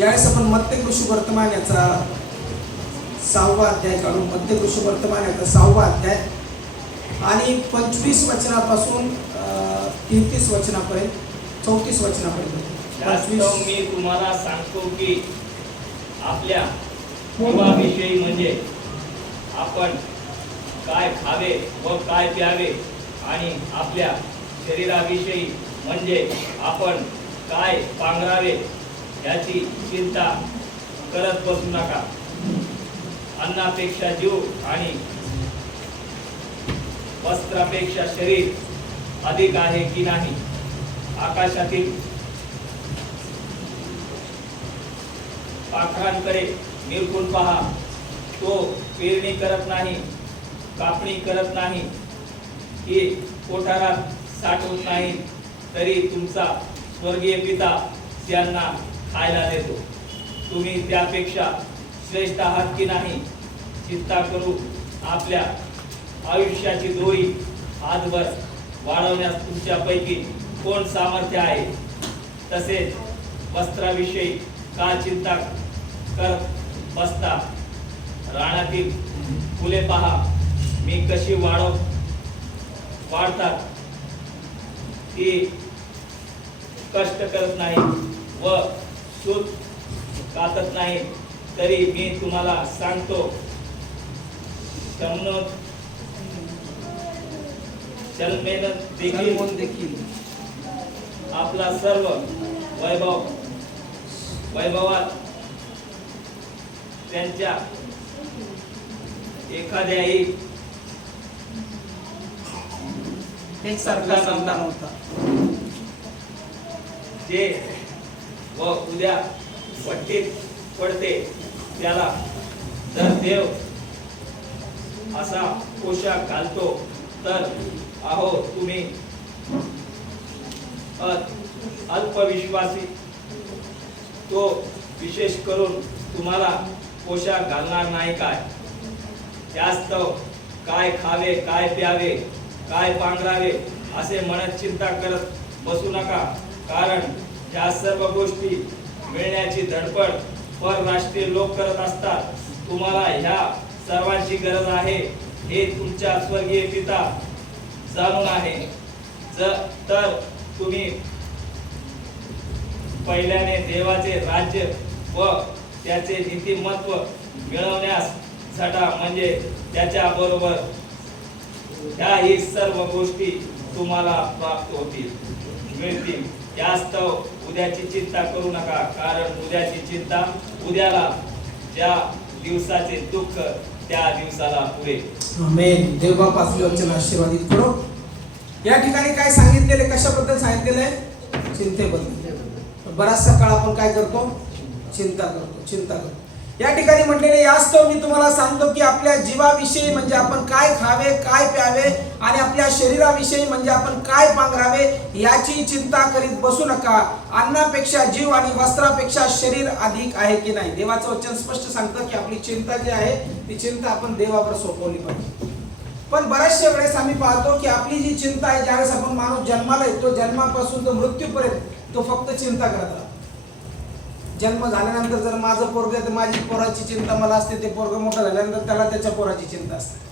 यावेळेस आपण मध्य कृषी वर्तमान याचा सहावा अध्याय काढून मध्य कृषी वर्तमान याचा सहावा अध्याय आणि पंचवीस वचनापासून तेहतीस वचनापर्यंत चौतीस वचनापर्यंत. वास्तव मी तुम्हाला सांगतो की आपल्या जीवाविषयी म्हणजे आपण काय खावे व काय प्यावे आणि आपल्या शरीराविषयी म्हणजे आपण काय पांघरावे याची चिंता करत बसू नका. अन्नापेक्षा जीव आणि वस्त्रापेक्षा शरीर अधिक आहे की नाही? आकाशातील पाखरांकडे निरखून पहा. तो पेरणी करत नाही कापणी करत नाही. की कोठारात साठवत नाही. तरी तुमचा स्वर्गीय पिता त्यांना खायला देतो. तुम्ही त्यापेक्षा श्रेष्ठ आहात की नाही चिंता करू आपल्या आयुष्याची दोरी आजवर वाढवण्यास तुमच्यापैकी कोण सामर्थ्य आहे? तसेच वस्त्राविषयी का चिंता करत बसता? राणातील फुले पहा मी कशी वाढव वाढतात? ती कष्ट करत नाही व सूत कातत नाही तरी मी तुम्हाला सांगतो. देखील आपला सर्व वैभव वैभवात त्यांच्या एखाद्याही एकसारखा संतान होता. जे व उद्या पट्टीत पडते त्याला जर देव असा पोशाख घालतो. तर आहो तुम्ही अल्पविश्वासी. तो विशेष करून तुम्हाला पोशाख घालणार नाही काय? जास्त काय खावे काय प्यावे काय पांघरावे असे म्हणत चिंता करत बसू नका. कारण ह्या सर्व गोष्टी मिळण्याची धडपड परराष्ट्रीय लोक करत असतात तुम्हाला ह्या सर्वांची गरज आहे हे तुमच्या स्वर्गीय पिता जाणून आहे. जर तर तुम्ही पहिल्याने देवाचे राज्य व त्याचे नीतिमत्व मिळवण्यास झटा म्हणजे त्याच्या बरोबर ह्या ही सर्व गोष्टी तुम्हाला प्राप्त होतील मिळतील. जास्त उद्याची चिंता करू नका कारण उद्याची चिंता उद्याला ज्या दिवसाचे दुःख त्या दिवसाला पुरे. आमेन. देव बाप आपले वचन आशीर्वादित करो. या ठिकाणी काय सांगितलेले कशाबद्दल सांगितलेलं आहे? चिंतेबद्दल. बराचसा काळ आपण काय करतो? चिंता करतो चिंता करतो. या ठिकाणी म्हटलेले यास्तव मी तुम्हाला सांगतो की आपल्या जीवाविषयी म्हणजे आपण काय खावे काय प्यावे आणि आपल्या शरीराविषयी म्हणजे आपण काय पांघरावे याची चिंता करीत बसू नका. अन्नापेक्षा जीव आणि वस्त्रापेक्षा शरीर अधिक आहे की नाही? देवाचं वचन स्पष्ट सांगतं की आपली चिंता जी आहे ती चिंता आपण देवावर सोपवली पाहिजे. पण बऱ्याचशा वेळेस आम्ही पाहतो की आपली जी चिंता आहे ज्यावेळेस आपण माणूस जन्माला येतो जन्मापासून तो मृत्यूपर्यंत तो फक्त चिंता करत राहतो. जन्म झाल्यानंतर जर माझं पोरग तर माझी पोराची चिंता मला असते. ते पोरग मोठं झाल्यानंतर त्याला त्याच्या पोराची चिंता असते.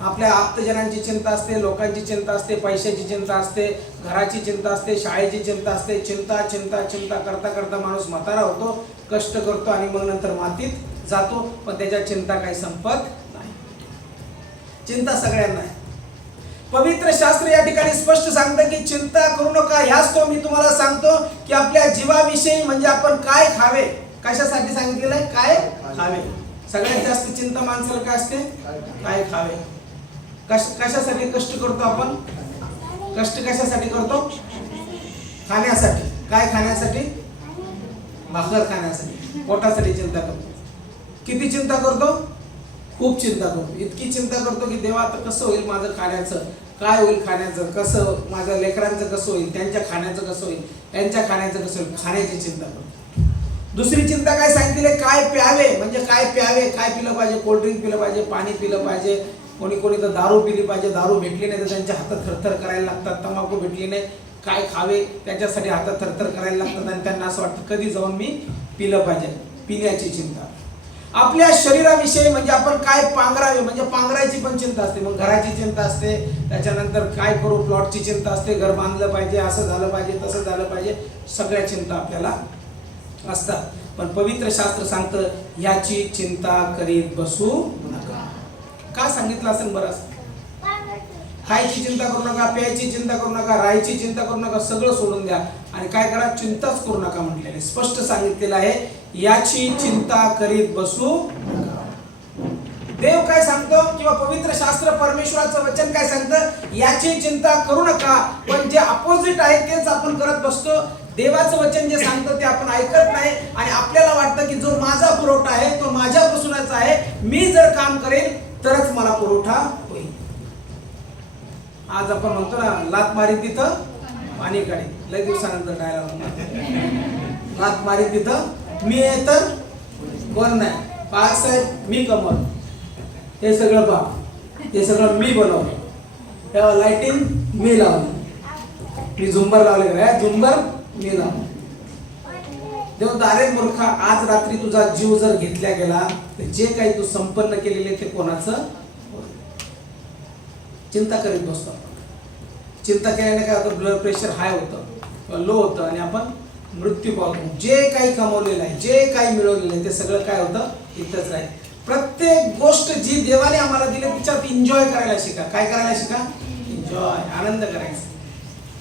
आपल्या आप्तजनांची चिंता असते लोकांची चिंता असते पैशाची चिंता असते घराची चिंता असते शाळेची चिंता असते. चिंता चिंता चिंता करता करता माणूस म्हातारा होतो कष्ट करतो आणि मग नंतर मातीत जातो. पण त्याच्या चिंता काही संपत नाही. चिंता सगळ्यांना आहे. पवित्र शास्त्र या ठिकाणी स्पष्ट सांगतं की चिंता करू नका. ह्याच तो मी तुम्हाला सांगतो की आपल्या जीवाविषयी म्हणजे आपण काय खावे? कशासाठी सांगितलेलं आहे? काय खावे? सगळ्यात जास्त चिंता माणसाला काय असते? काय खावे? कश कशासाठी कष्ट करतो आपण? कष्ट कशासाठी करतो? खाण्यासाठी. काय खाण्यासाठी? भाकर खाण्यासाठी. पोटासाठी चिंता करतो. किती चिंता करतो? खूप चिंता करतो. इतकी चिंता करतो की देवा आता कसं होईल माझं खाण्याचं? काय होईल खाण्याचं कसं माझ्या लेकरांचं कसं होईल त्यांच्या खाण्याचं कसं होईल त्यांच्या खाण्याचं कसं होईल खाण्याची चिंता करतो दुसरी चिंता काय सांगितले? काय प्यावे? म्हणजे काय प्यावे? काय पिलं पाहिजे? कोल्ड्रिंक पिलं पाहिजे? पाणी पिलं पाहिजे? कोणी कोणी तर दारू पिली पाहिजे? दारू भेटली नाही तर त्यांच्या हातात थरथर करायला लागतात. तंबाखू भेटली नाही. काय खावे? त्याच्यासाठी हातात थरथर करायला लागतात आणि त्यांना असं वाटतं कधी जाऊन मी पिलं पाहिजे? पिण्याची चिंता. आपल्या शरीराविषयी म्हणजे आपण काय पांघरावे म्हणजे पांघरायची पण चिंता असते मग घराची चिंता असते त्याच्यानंतर काय करू प्लॉटची चिंता असते घर बांधलं पाहिजे असं झालं पाहिजे तसं झालं पाहिजे सगळ्या चिंता आपल्याला असतात. पण पवित्र शास्त्र सांगतं याची चिंता करीत बसू नका. काय सांगितलं असेल बरं? खायची चिंता करू नका प्यायची चिंता करू नका राहायची चिंता करू नका सगळं सोडून द्या. आणि काय करा चिंताच करू नका म्हटलेले स्पष्ट सांगितलेलं आहे याची चिंता करीत बसू नका. देव काय सांगतो किंवा पवित्र शास्त्र परमेश्वराचं वचन काय सांगतं? याची चिंता करू नका पण जे अपोजिट आहे तेच आपण करत बसतो. देवाचं वचन जे सांगतं ते आपण ऐकत नाही आणि आपल्याला वाटतं की जो माझा पुरवठा आहे तो माझ्यापासूनच आहे. मी जर काम करेन तरच मला पुरवठा होईल. आज आपण म्हणतो ना लात मारी तिथं पाणी काढी लय दिवसानंतर डायलॉग लात मारी तिथं. मी आहे तर कोण नाही. बाळासाहेब मी कमल हे सगळं पहा हे सगळं मी बनवलं. तेव्हा लाईटिंग मी लावली. मी झुंबर लावले रे झुंबर मी लावलं. देव दारे मूर्खा आज रात्री तुझा जीव जर घेतला गेला तर जे काही तू संपन्न केलेले ते कोणाचं? चिंता करीत बसतो आपण. चिंता केल्याने काय होतं? ब्लड प्रेशर हाय होतं लो होतं आणि आपण मृत्यू पावतो. जे काही कमवलेलं आहे जे काही मिळवलेलं आहे ते सगळं काय होतं? इथंच राहील. प्रत्येक गोष्ट जी देवाने आम्हाला दिली तिच्यात एन्जॉय करायला शिका. काय करायला शिका? एन्जॉय आनंद करायचा.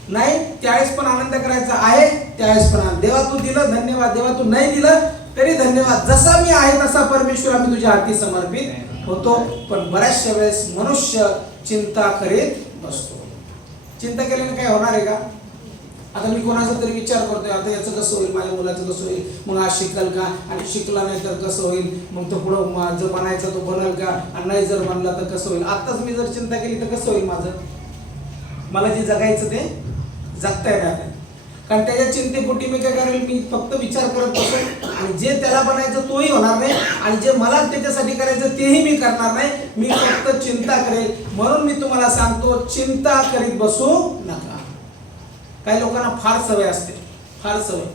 नाही त्यावेळेस पण आनंद करायचा आहे त्यावेळेस पण आनंद. देवा तू दिलं धन्यवाद. देवा तू नाही दिलं तरी धन्यवाद. जसा मी आहे तसा परमेश्वर आम्ही तुझ्या हाती समर्पित होतो. पण बऱ्याचशा वेळेस मनुष्य चिंता करीत बसतो. चिंता केल्याने काय होणार आहे का? आता मी कोणाचा तरी विचार करतोय आता याचं कसं होईल माझ्या मुलाचं कसं होईल मग आज शिकल का? आणि शिकला नाही तर कसं होईल? मग तो पुढं मा- जर बनायचा तो बनल का? आणि नाही जर बनला तर कसं होईल? आताच मी जर चिंता केली तर कसं होईल माझं? मला जे जगायचं ते जगता येणार नाही. कारण त्याच्या चिंतेपोटी मी काय करेल मी फक्त विचार करत बसेल आणि जे त्याला बनायचं तोही होणार नाही. आणि जे मला त्याच्यासाठी करायचं तेही मी करणार नाही. मी फक्त चिंता करेल. म्हणून मी तुम्हाला सांगतो चिंता करीत बसू नका. काही लोकांना फार सवय असते. फार सवय.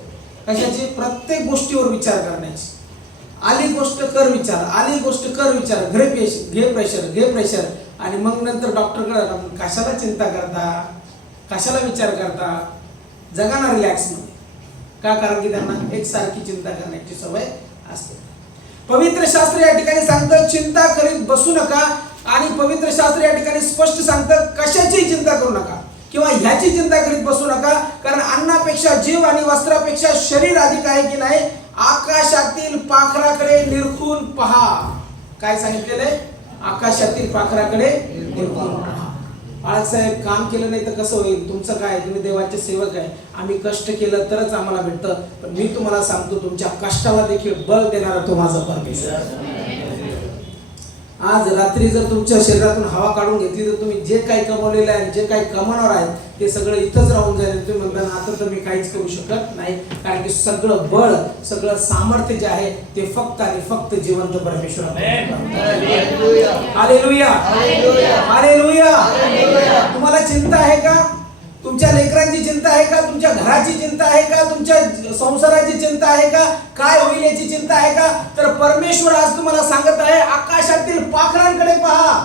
कशाची? प्रत्येक गोष्टीवर विचार करण्याची. आली गोष्ट कर विचार. आली गोष्ट कर विचार. घे पेश घे प्रेशर घे प्रेशर आणि मग नंतर डॉक्टरकडे कशाला चिंता करता? कशाला विचार करता? जगा ना रिलॅक्समध्ये का? कारण की त्यांना एकसारखी चिंता करण्याची सवय असते. पवित्र शास्त्र या ठिकाणी सांगतं चिंता करीत बसू नका आणि पवित्र शास्त्र या ठिकाणी स्पष्ट सांगतं कशाची चिंता करू नका किंवा ह्याची चिंता करीत बसू नका कारण अन्नापेक्षा जीव आणि वस्त्रापेक्षा शरीर अधिक आहे की नाही आकाशातील पाखराकडे निरखून पहा. काय सांगितलेलं आहे? आकाशातील पाखराकडे निरखून पहा. बाळासाहेब काम केलं नाही तर कसं होईल? तुमचं काय? तुम्ही देवाचे सेवक आहे. आम्ही कष्ट केलं तरच आम्हाला भेटतं. पण मी तुम्हाला सांगतो तुमच्या कष्टाला देखील बळ देणारा तो माझा परमेश्वर. आज रात्री जर तुमच्या शरीरातून हवा काढून घेतली तर तुम्ही जे काही कमवलेलं आहे जे काही कमवणार आहेत ते सगळं इथंच राहून जाईल. तुम्ही म्हणता आता तर मी काहीच करू शकत नाही कारण की सगळं बळ सगळं सामर्थ्य जे आहे ते फक्त आणि फक्त जिवंत परमेश्वर हालेलुया हालेलुया तुम्हाला चिंता आहे का? तुमच्या लेकरांची चिंता आहे का? तुमच्या घराची चिंता आहे का? तुमच्या संसाराची चिंता आहे का? काय होईल याची चिंता आहे का? तर परमेश्वर आज तुम्हाला सांगत आहे आकाशातील पाखरांकडे पहा.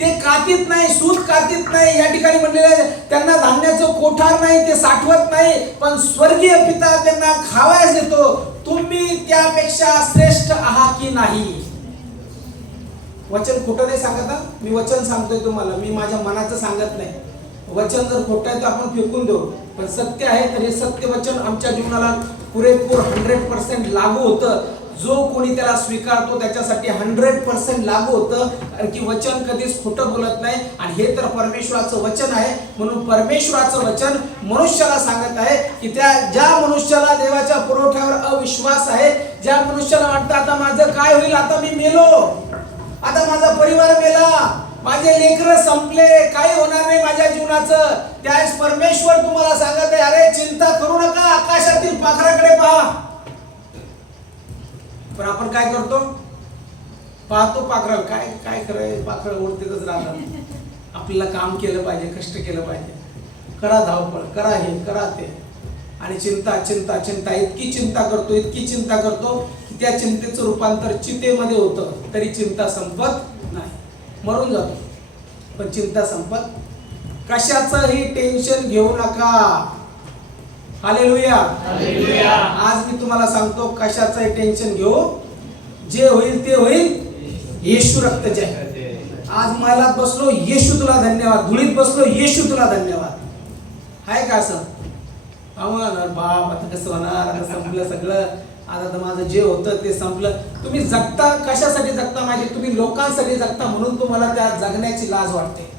ते कातीत नाही सूत कातीत नाही. या ठिकाणी म्हणलेलं आहे त्यांना धान्याचं कोठार नाही ते साठवत नाही पण स्वर्गीय पिता त्यांना खावायच देतो. तुम्ही त्यापेक्षा श्रेष्ठ आहात की नाही? वचन खोटं नाही सांगत मी वचन सांगतोय तुम्हाला. मी माझ्या मनाचं सांगत नाही. वचन जर खोटं आहे तर आपण फेकून देऊ. पण सत्य आहे तर हे सत्य वचन आमच्या जीवनाला पुरेपूर हंड्रेड पर्सेंट लागू होतं. जो कोणी त्याला स्वीकारतो त्याच्यासाठी हंड्रेड पर्सेंट लागू होतं. कारण की वचन कधीच खोटं बोलत नाही. आणि हे तर परमेश्वराचं वचन आहे. म्हणून परमेश्वराचं वचन मनुष्याला सांगत आहे की त्या ज्या मनुष्याला देवाच्या पुरवठ्यावर अविश्वास आहे ज्या मनुष्याला वाटतं आता माझं काय होईल? आता मी मेलो. आता माझा परिवार मेला. माझे लेकर संपले काही होणार नाही माझ्या जीवनाचं. त्यावेळेस परमेश्वर तुम्हाला सांगत आहे अरे चिंता करू नका आकाशातील पाखराकडे पहा. पण आपण काय करतो? पाहतो पाखराला काय काय करायचं पाखर उडतेच राहतात. आपल्याला काम केलं पाहिजे कष्ट केलं पाहिजे. करा धावपळ करा हे करा ते. आणि चिंता चिंता चिंता. इतकी चिंता करतो इतकी चिंता करतो की त्या चिंतेचं रूपांतर चितेमध्ये होतं. तरी चिंता संपत मरून जातो. पण चिंता संपत कशाचंही टेन्शन घेऊ नका. हालेलुया. आज मी तुम्हाला सांगतो कशाचंही टेन्शन घेऊ. जे होईल ते होईल. येशू रक्त जय. आज मला बसलो येशू तुला धन्यवाद. धुळीत बसलो येशू तुला धन्यवाद. आहे का असं? बाप आता कसं होणार? संपलं सगळं. आता तर माझं जे होतं ते संपलं. तुम्ही जगता कशासाठी जगता माझी तुम्ही लोकांसाठी जगता म्हणून तुम्हाला त्या जगण्याची लाज वाटते.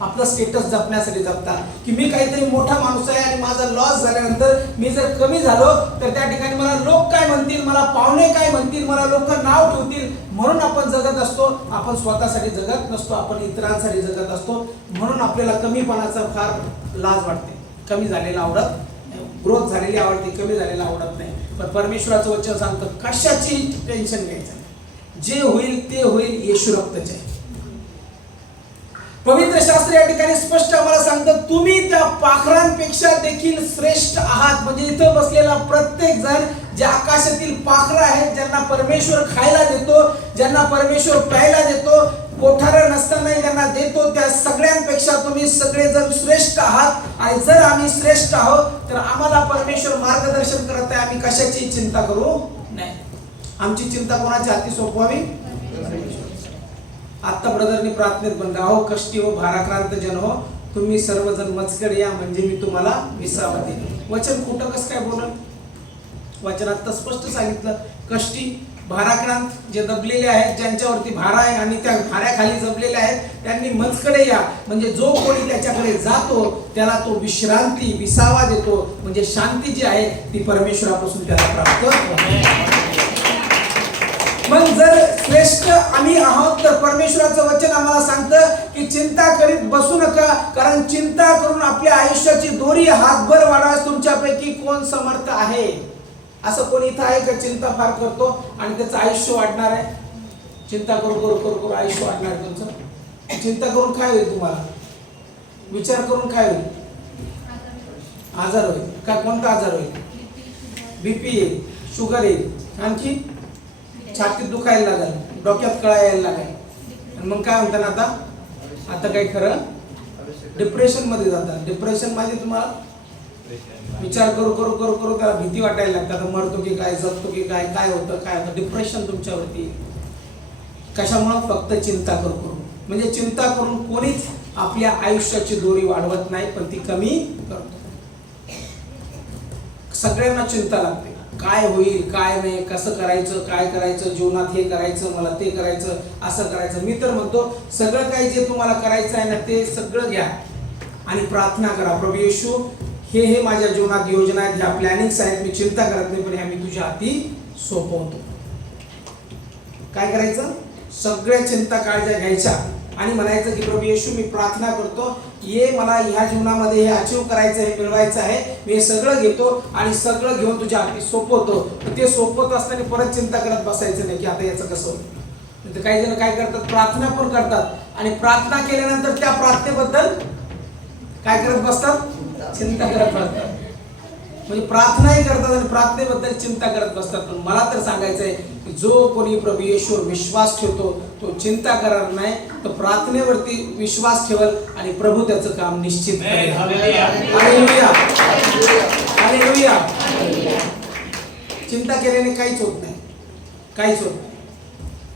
आपलं स्टेटस जपण्यासाठी जगता. की मी काहीतरी मोठा माणूस आहे आणि माझा लॉस झाल्यानंतर मी जर कमी झालो तर त्या ठिकाणी मला लोक काय म्हणतील? मला पाहुणे काय म्हणतील? मला लोक नाव ठेवतील? म्हणून आपण जगत असतो. आपण स्वतःसाठी जगत नसतो. आपण इतरांसाठी जगत असतो. म्हणून आपल्याला कमीपणाचा फार लाज वाटते. कमी झालेला आवडत ग्रोथ झालेली आवडते कमी झालेला आवडत नाही. पण परमेश्वराचं वचन सांगतं कशाची टेन्शन घ्यायचं जे होईल ते होईल येशू रक्तचे. पवित्र शास्त्र या ठिकाणी स्पष्ट आम्हाला सांगतं तुम्ही त्या पाखरांपेक्षा देखील श्रेष्ठ आहात. म्हणजे इथं बसलेला प्रत्येक जण जे आकाशातील पाखरं आहेत ज्यांना परमेश्वर खायला देतो ज्यांना परमेश्वर प्यायला देतो कोठार नसतानाही त्यांना देतो. त्या सगळ्यांपेक्षा तुम्ही सगळेजण श्रेष्ठ आहात. आणि जर आम्ही श्रेष्ठ आहोत तर आम्हाला परमेश्वर मार्गदर्शन करत आहे. आम्ही कशाची चिंता करू? नाही. आमची चिंता कोणाच्या हाती सोपवावी? आत्ता ब्रदरनी प्रार्थनेत म्हणलं अहो कष्टी हो भाराक्रांत जन हो. तुम्ही सर्वजण मजकड या म्हणजे मी तुम्हाला विसावा देईन. वचन कुठं कसं काय बोलल? वचनात स्पष्ट सांगितलं. कष्टी भाराक्रांत जे दबलेले आहेत ज्यांच्यावरती भारा आहे आणि त्या भाऱ्याखाली जपलेले आहेत त्यांनी मजकडे या. म्हणजे जो कोणी त्याच्याकडे जातो त्याला तो विश्रांती विसावा देतो. म्हणजे शांती जी आहे ती परमेश्वरापासून त्याला प्राप्त मग जर श्रेष्ठ आम्ही आहोत तर परमेश्वराचं वचन आम्हाला सांगतं की चिंता करीत बसू नका कारण चिंता करून आपल्या आयुष्याची दोरी हातभर वाढास तुमच्यापैकी कोण समर्थ आहे? असं कोणी इथं आहे का? चिंता फार करतो आणि त्याचं आयुष्य वाढणार आहे. चिंता करू करू करू करू आयुष्य वाढणार आहे तुमचं. चिंता करून काय होईल तुम्हाला? विचार करून काय होईल? आजार होईल. का कोणता आजार होईल? बीपी येईल शुगर येईल. आणखी? छातीत दुखायला लागेल. डोक्यात कळा यायला लागेल. आणि मग काय म्हणतात ना आता? आता काही खरं? डिप्रेशनमध्ये जातात. डिप्रेशनमध्ये तुम्हाला विचार करू करू करू करू त्याला भीती वाटायला लागते. आता मरतो की काय जगतो की काय काय होतं काय होतं? डिप्रेशन तुमच्यावरती कशामुळं? फक्त चिंता करू करू. म्हणजे चिंता करून कोणीच आपल्या आयुष्याची दोरी वाढवत नाही पण ती कमी करतो. सगळ्यांना चिंता लागते. काय होईल काय नाही कसं करायचं काय करायचं जीवनात हे करायचं मला ते करायचं असं करायचं. मी तर म्हणतो सगळं काही जे तुम्हाला करायचं आहे ना ते सगळं घ्या. आणि प्रार्थना करा. प्रभू येशू हे हे माझ्या जीवनात योजना आहेत ज्या प्लॅनिंग्स आहेत मी चिंता करत नाही पण ह्या मी तुझ्या हाती सोपवतो. काय करायचं? सगळ्या चिंता काळज्या घ्यायच्या आणि म्हणायचं की प्रभू येशू मी प्रार्थना करतो ये मला ह्या जीवनामध्ये हे अचीव करायचं आहे मिळवायचं आहे. मी हे सगळं घेतो आणि सगळं घेऊन तुझ्या हाती सोपवतो. ते सोपवत असताना परत चिंता करत बसायचं नाही की आता याचं कसं होईल? तर काही जण काय करतात? प्रार्थना पण करतात. आणि प्रार्थना केल्यानंतर त्या प्रार्थनेबद्दल काय करत बसतात? चिंता करत बसतात. म्हणजे प्रार्थनाही करतात आणि प्रार्थनेबद्दल चिंता करत बसतात. पण मला तर सांगायचं आहे की जो कोणी प्रभू येशूवर विश्वास ठेवतो तो चिंता करणार नाही तर प्रार्थनेवरती विश्वास ठेवल आणि प्रभू त्याचं काम निश्चित करेल. चिंता केल्याने काहीच होत नाही. काहीच होत नाही.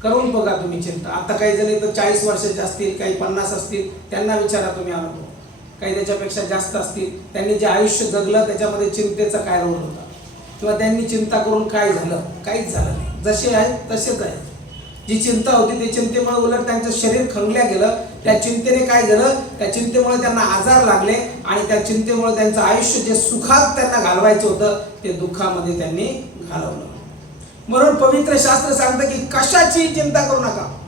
करून बघा तुम्ही चिंता. आता काही जण तर चाळीस वर्षाचे असतील काही पन्नास असतील त्यांना विचारा तुम्ही अनुभव. काही त्याच्यापेक्षा जास्त असतील त्यांनी जे आयुष्य जगलं त्याच्यामध्ये चिंतेचा काय रोल होता? किंवा त्यांनी चिंता करून काय झालं? काहीच झालं नाही. जसे आहेत तसेच आहेत जी चिंता होती ते चिंतेमुळे उलट त्यांचं शरीर खंगल्या गेलं. त्या चिंतेने काय झालं? त्या चिंतेमुळे त्यांना आजार लागले आणि त्या चिंतेमुळे त्यांचं आयुष्य जे सुखात त्यांना घालवायचं होतं ते दुःखामध्ये त्यांनी घालवलं. म्हणून पवित्र शास्त्र सांगतं की कशाची चिंता करू नका.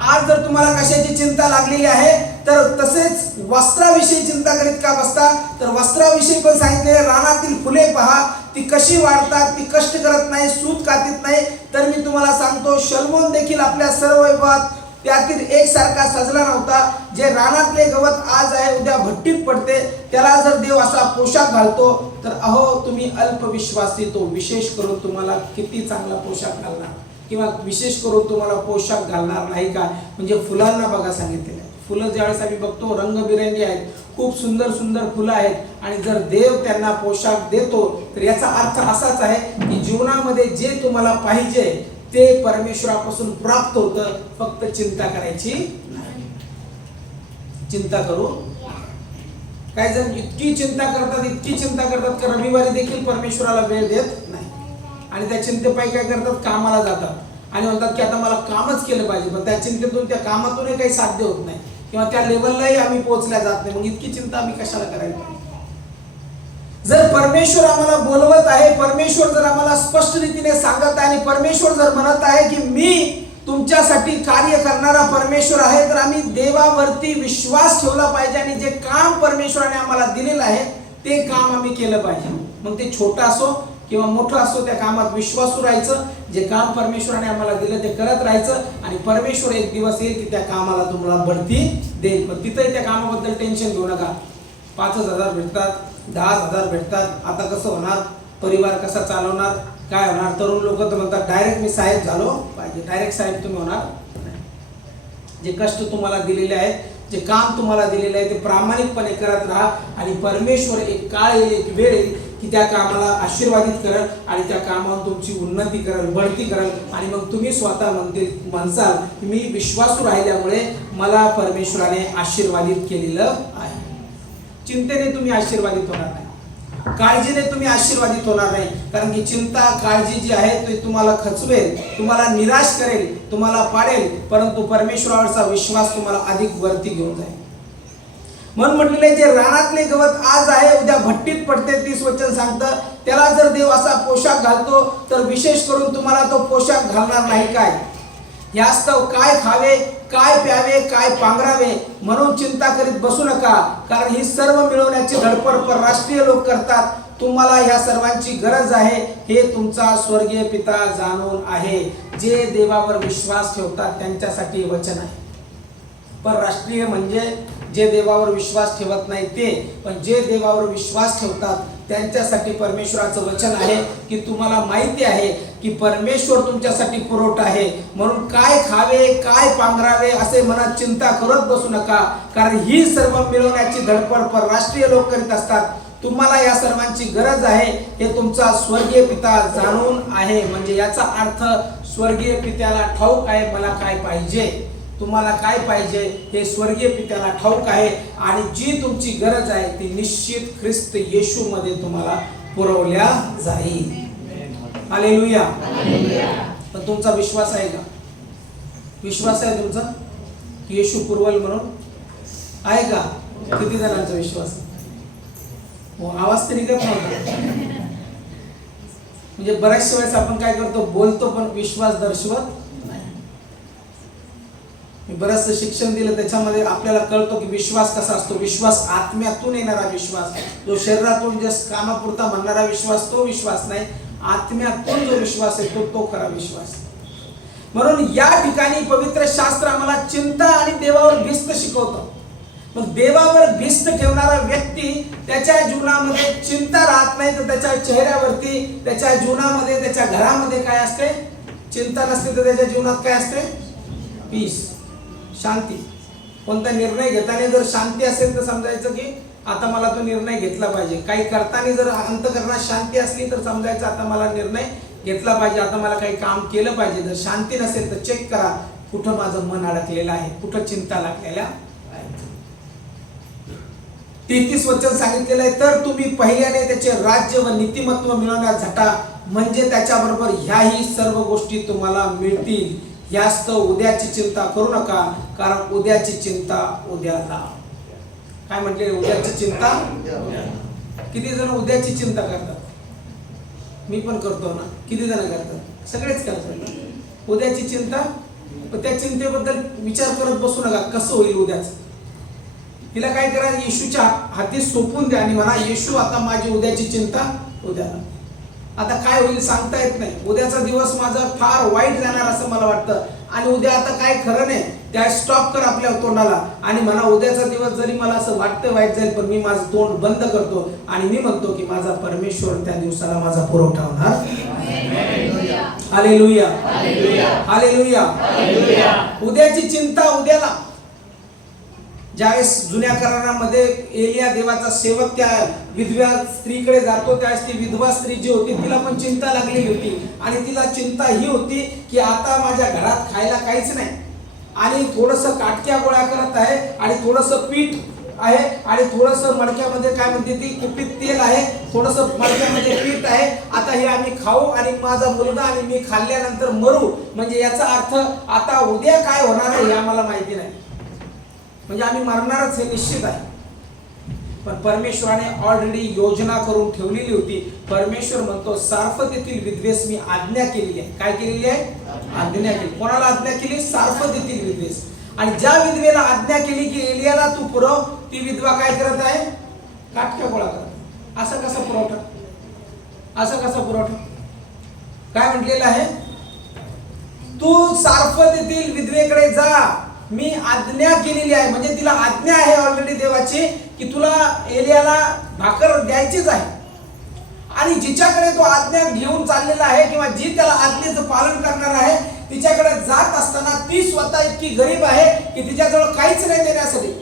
आज जर तुम्हाला कशाची चिंता लागलेली आहे तर तसेच वस्त्राविषयी चिंता करीत का बसता? तर वस्त्राविषयी पण सांगितलेले रानातील फुले पहा ती कशी वाढतात ती कष्ट करत नाही सूत कातीत नाही. तर मी तुम्हाला सांगतो शलमोन देखील आपल्या सर्व वैभवात त्यातील एक सारखा सजला नव्हता. जे रानातले गवत आज आहे उद्या भट्टीत पडते. त्याला जर देव असा पोशाख घालतो तर अहो तुम्ही अल्पविश्वासी तो विशेष करून तुम्हाला किती चांगला पोशाख घालणार? किंवा विशेष करून तुम्हाला पोशाख घालणार नाही का? म्हणजे फुलांना बघा सांगितलेलं आहे. फुलं ज्यावेळेस आम्ही बघतो रंगबिरंगी आहेत. खूप सुंदर सुंदर फुलं आहेत. आणि जर देव त्यांना पोशाख देतो तर याचा अर्थ असाच आहे की जीवनामध्ये जे तुम्हाला पाहिजे ते परमेश्वरापासून प्राप्त होतं. फक्त चिंता करायची नाही. चिंता करू काय जण इतकी चिंता करतात इतकी चिंता करतात की रविवारी देखील परमेश्वराला वेळ देत आणि त्या चिंतेपायी काय करतात? कामाला जातात. आणि म्हणतात की आता मला कामच केलं पाहिजे पण त्या चिंतेतून त्या कामातूनही काही साध्य होत नाही. किंवा त्या लेवललाही आम्ही पोहोचल्या जात नाही. मग इतकी चिंता आम्ही कशाला करायला पाहिजे? जर परमेश्वर आम्हाला बोलवत आहे परमेश्वर जर आम्हाला स्पष्ट रीतीने सांगत आहे आणि परमेश्वर जर म्हणत आहे की मी तुमच्यासाठी कार्य करणारा परमेश्वर आहे तर आम्ही देवावरती विश्वास ठेवला पाहिजे आणि जे काम परमेश्वराने आम्हाला दिलेलं आहे ते काम आम्ही केलं पाहिजे. मग ते छोटं असो किंवा मोठं असतो त्या कामात विश्वासू राहायचं जे काम परमेश्वराने आम्हाला दिलं ते करत राहायचं आणि परमेश्वर एक दिवस येईल की त्या कामाला तुम्हाला बढती देईल. पण तिथंही त्या कामाबद्दल टेन्शन घेऊ नका. पाचच हजार भेटतात दहा हजार भेटतात. आता कसं होणार? परिवार कसा चालवणार? काय होणार? तरुण लोक तर म्हणतात डायरेक्ट मी साहेब झालो पाहिजे. डायरेक्ट साहेब तुम्ही होणार जे कष्ट तुम्हाला दिलेले आहेत जे काम तुम्हाला दिलेलं आहे ते प्रामाणिकपणे करत राहा आणि परमेश्वर एक काळ येईल एक वेळ येईल की त्या कामाला आशीर्वादित करेल आणि त्या कामावर तुमची उन्नती करेल बढती करेल. आणि मग तुम्ही स्वतः म्हणतील म्हणसाल की मी विश्वासू राहिल्यामुळे मला परमेश्वराने आशीर्वादित केलेलं आहे. चिंतेने तुम्ही आशीर्वादित होणार नाही. काळजीने तुम्ही आशीर्वादित होणार नाही. कारण की चिंता काळजी जी आहे ती तुम्हाला खचवेल तुम्हाला निराश करेल तुम्हाला पाडेल. परंतु परमेश्वरावरचा विश्वास तुम्हाला अधिक वरती घेऊन जाईल. म्हणून म्हटलेले जे रानातले गवत आज आहे उद्या भट्टीत पडते तीस वचन सांगतं त्याला जर देव असा पोशाख घालतो तर विशेष करून तुम्हाला तो पोशाख घालणार नाही काय? यास्तव काय खावे काय प्यावे काय पांघरावे म्हणून चिंता करीत बसू नका कारण ही सर्व मिळवण्याची धडपड परराष्ट्रीय लोक करतात. तुम्हाला ह्या सर्वांची गरज आहे हे तुमचा स्वर्गीय पिता जाणून आहे. जे देवावर विश्वास ठेवतात त्यांच्यासाठी वचन आहे. परराष्ट्रीय म्हणजे जे देवावर विश्वास ठेवत नाही ते पण जे देवावर विश्वास ठेवतात त्यांच्यासाठी परमेश्वराचं वचन आहे की तुम्हाला माहिती आहे की परमेश्वर तुमच्यासाठी पुरवठा आहे. म्हणून काय खावे काय पांघरावे असे मनात चिंता करत बसू नका. कारण ही सर्व मिळवण्याची धडपड परराष्ट्रीय लोक करीत असतात. तुम्हाला या सर्वांची गरज आहे. हे तुमचा स्वर्गीय पिता जाणून आहे. म्हणजे याचा अर्थ स्वर्गीय पित्याला ठाऊक आहे मला काय पाहिजे? तुम्हाला काय पाहिजे हे स्वर्गीय पित्याला ठाऊक आहे आणि जी तुमची गरज आहे ती निश्चित ख्रिस्त येशू मध्ये तुम्हाला पुरवल्या जाईल. हालेलुया पण तुमचा विश्वास आहे का? विश्वास आहे तुमचा? की येशू पुरवल म्हणून? आहे का? किती जणांचा विश्वास? हो आवाज तरी निघत नव्हता म्हणजे बऱ्याचशा वेळेस आपण काय करतो बोलतो पण विश्वास दर्शवत बरंचसं शिक्षण दिलं त्याच्यामध्ये आपल्याला कळतो की विश्वास कसा असतो. विश्वास आत्म्यातून येणारा विश्वास. जो शरीरातून जस्ट कामापुरता म्हणणारा विश्वास तो विश्वास नाही. आत्म्यातून जो विश्वास आहे तो तो खरा विश्वास. म्हणून या ठिकाणी पवित्र शास्त्र आम्हाला चिंता आणि देवावर भिस्त शिकवतं. मग देवावर भिस्त ठेवणारा व्यक्ती त्याच्या जीवनामध्ये चिंता राहत नाही तर त्याच्या चेहऱ्यावरती त्याच्या जीवनामध्ये त्याच्या घरामध्ये काय असते? चिंता नसते तर त्याच्या जीवनात काय असते? पीस शांती. कोणता निर्णय घेताना जर शांती असेल तर समजायचं की आता मला तो निर्णय घेतला पाहिजे. काही करताना जर अंतकरणात शांती असली तर समजायचं आता मला निर्णय घेतला पाहिजे आता मला काही काम केलं पाहिजे. जर शांती नसेल तर चेक करा कुठं माझं मन अडकलेलं आहे कुठं चिंता लागलेल्या तेहतीस वचन सांगितलेलं आहे तर तुम्ही पहिल्याने त्याचे राज्य व नीतिमत्व मिळवण्यात झटा म्हणजे त्याच्याबरोबर ह्याही सर्व गोष्टी तुम्हाला मिळतील. यास्त उद्याची चिंता करू नका कारण उद्याची चिंता उद्याला. काय म्हटले? उद्याची चिंता? किती जण उद्याची चिंता करतात? मी पण करतो ना. किती जण करतात? सगळेच करतात उद्याची चिंता? पण त्या चिंतेबद्दल विचार करत बसू नका. कसं होईल उद्याच? तिला काय करा येशूच्या हाती सोपून द्या आणि म्हणा येशू आता माझी उद्याची चिंता उद्याला. आता काय होईल सांगता येत नाही. उद्याचा दिवस माझा फार वाईट जाणार असं मला वाटतं. आणि उद्या आता काय खरं नाही त्या स्टॉप कर आपल्या तोंडाला. आणि म्हणा उद्याचा दिवस जरी मला असं वाटतं वाईट जाईल पण मी माझं तोंड बंद करतो. आणि मी म्हणतो की माझा परमेश्वर त्या दिवसाला माझा पुरवठा होणार. हालेलुया हालेलुया उद्याची चिंता उद्याला. ज्यावेळेस जुन्या करारामध्ये एलिया देवाचा सेवक त्या विधव्या स्त्रीकडे जातो त्यावेळेस ती विधवा स्त्री जी होती तिला पण चिंता लागलेली होती. आणि तिला चिंता ही होती की आता माझ्या घरात खायला काहीच नाही. आणि थोडंसं काटक्या गोळा करत आहे आणि थोडंसं पीठ आहे आणि थोडंसं मडक्यामध्ये काय म्हणते ती कुपीत तेल आहे थोडंसं मडक्यामध्ये पीठ आहे. आता हे आम्ही खाऊ आणि माझा मुलगा आणि मी खाल्ल्यानंतर मरू. म्हणजे याचा अर्थ आता उद्या काय होणार आहे हे आम्हाला माहिती नाही. म्हणजे आम्ही मरणारच हे निश्चित आहे. पण परमेश्वराने ऑलरेडी योजना करून ठेवलेली होती. परमेश्वर म्हणतो सारफत विद्वेष मी आज्ञा केलेली आहे. काय केलेली आहे? आज्ञा केली. कोणाला आज्ञा केली? सारफत विद्वेष. आणि ज्या विधवेला आज्ञा केली की एलियाला तू पुरव ती विधवा काय करत आहे? काटक्या गोळा करत असं असा कसा पुरवठा? असा कसा पुरवठा? काय म्हटलेलं आहे? तू सारफत विधवेकडे जा. मी आज्ञा केलेली आहे. म्हणजे तिला आज्ञा आहे ऑलरेडी देवाची की तुला एलियाला भाकर द्यायचीच आहे. आणि जिच्याकडे तो आज्ञा घेऊन चाललेला आहे किंवा जी त्याला आज्ञेचं पालन करणार आहे तिच्याकडे जात असताना ती स्वतः इतकी गरीब आहे की तिच्याजवळ काहीच नाही देण्यासाठी.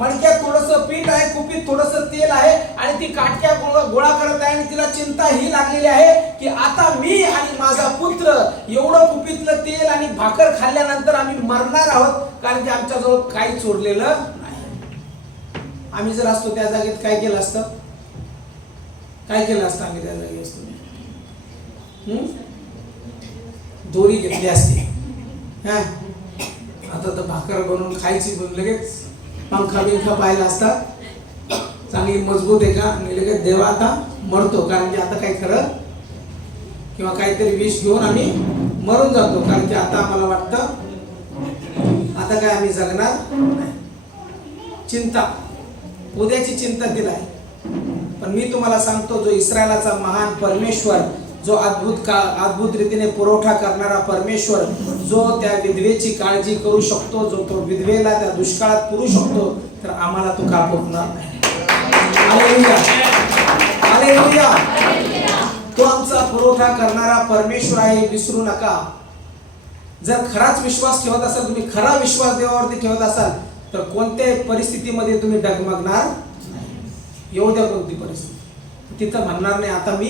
मणक्यात थोडस पीठ आहे कुपीत थोडस तेल आहे आणि ती काटक्या गोळा करत आहे आणि तिला चिंता ही लागलेली आहे की आता मी आणि माझा पुत्र एवढं कुपीतलं तेल आणि भाकर खाल्ल्यानंतर आम्ही मरणार आहोत कारण की आमच्याजवळ काहीच उरलेलं नाही. आम्ही जर असतो त्या जागेत काय केलं असतं? काय केलं असतं आम्ही त्या जागी असतो? दोरी घेतली असते. हा? आता तर भाकर बनवून खायची पण लगेच. पंखा बिंखा पाहिला असता चांगली मजबूत आहे का? आणि लगेच देवा आता मरतो. कारण की आता काही खरं किंवा काहीतरी विष घेऊन आम्ही मरून जातो. कारण की आता आम्हाला वाटतं आता काय आम्ही जगणार नाही. चिंता. उद्याची चिंता तिला आहे. पण मी तुम्हाला सांगतो जो इस्रायलाचा महान परमेश्वर जो अद्भुत का अद्भुत रीतीने पुरवठा करणारा परमेश्वर जो त्या विधवेची काळजी करू शकतो जो तो विधवेला त्या दुष्काळात पुरू शकतो तर आम्हाला तो का पुरणार नाही? तो आमचा पुरवठा करणारा परमेश्वर आहे विसरू नका. जर खराच विश्वास ठेवत असाल तुम्ही खरा विश्वास देवावरती ठेवत असाल तर कोणत्याही परिस्थितीमध्ये तुम्ही डगमगणार येऊ द्या कोणती परिस्थिती. तिथं म्हणणार नाही आता मी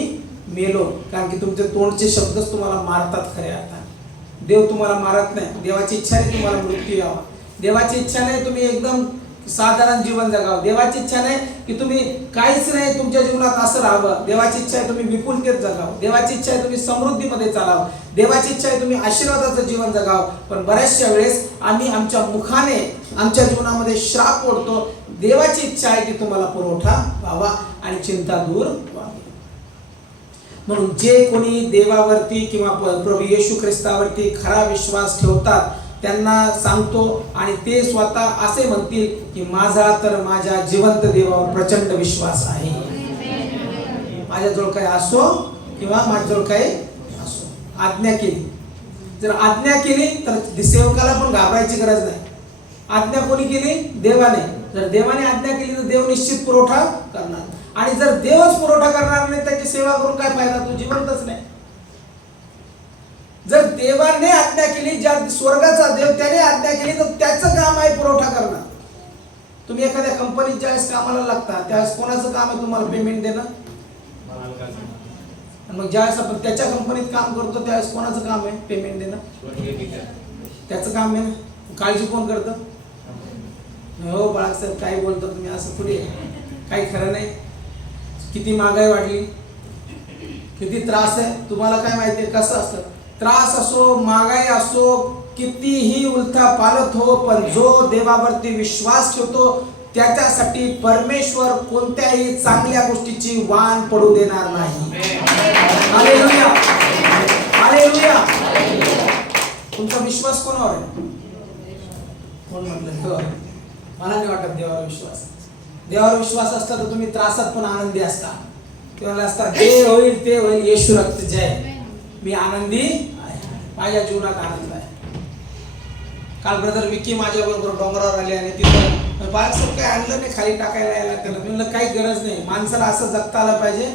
मेलो कारण की तुमचे तोंडचे शब्दच तुम्हाला मारतात खऱ्या आता. देव तुम्हाला मारत नाही देवाची इच्छा नाही तुम्हाला मृत्यू यावा. देवाची इच्छा नाही तुम्ही एकदम साधारण जीवन जगावं. देवाची इच्छा नाही की तुम्ही काहीच नाही तुमच्या जीवनात असं राहावं. देवाची इच्छा आहे तुम्ही विपुलतेत जगावं. देवाची इच्छा आहे तुम्ही समृद्धीमध्ये चालावं. देवाची इच्छा आहे तुम्ही आशीर्वादाचं जीवन जगावं. पण बऱ्याचशा वेळेस आम्ही आमच्या मुखाने आमच्या जीवनामध्ये श्राप ओढतो. देवाची इच्छा आहे की तुम्हाला पुरवठा व्हावा आणि चिंता दूर म्हणून जे कोणी देवावरती किंवा प्रभू येशू ख्रिस्तावरती खरा विश्वास ठेवतात त्यांना सांगतो आणि ते स्वतः असे म्हणतील की माझा तर माझ्या जिवंत देवावर प्रचंड विश्वास आहे. माझ्याजवळ काही असो किंवा माझ्याजवळ काही असो. आज्ञा केली. जर आज्ञा केली तर सेवकाला पण घाबरायची गरज नाही. आज्ञा कोणी केली? देवाने. जर देवाने आज्ञा केली तर देव निश्चित पुरवठा करणार. आणि जर देवच पुरवठा करणार नाही त्याची सेवा करून काय फायदा? तू जिवंतच नाही. जर देवाने आज्ञा केली ज्या स्वर्गाचा देव त्याने आज्ञा केली तर त्याचं काम आहे पुरवठा करणं. तुम्ही एखाद्या कंपनीत ज्यावेळेस कामाला लागता त्यावेळेस कोणाचं काम आहे तुम्हाला पेमेंट देणं? आणि मग ज्यावेळेस आपण त्याच्या कंपनीत काम करतो त्यावेळेस कोणाचं काम आहे पेमेंट देणं? त्याचं काम आहे ना? काळजी कोण करतं? हो बाळासाहेब काय बोलतो तुम्ही असं थोडी काही खरं नाही. किती महागाई वाढली? किती त्रास आहे? तुम्हाला काय माहिती आहे? कसं असतं? त्रास असो महागाई असो कितीही उलथा पालत हो पण जो देवावरती विश्वास ठेवतो त्याच्यासाठी परमेश्वर कोणत्याही चांगल्या गोष्टीची वाण पडू देणार नाही. तुमचा विश्वास कोणावर आहे? कोण म्हणलं मला नाही वाटत देवावर विश्वास. देवावर विश्वास असता तर तुम्ही त्रासात पण आनंदी असता. किंवा असता जे होईल ते होईल येशू रक्त जय. मी आनंदी आहे. माझ्या जीवनात आनंद आहे. काल ब्रदर विकी माझ्या बरोबर डोंगरावर आले आणि तिथं बाळासाहेब काय आणलं नाही खाली टाकायला यायला त्याला म्हणलं काही गरज नाही. माणसाला असं जगता आलं पाहिजे.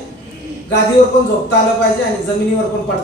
गादीवर पण झोपता आलं पाहिजे आणि जमिनीवर पण पडता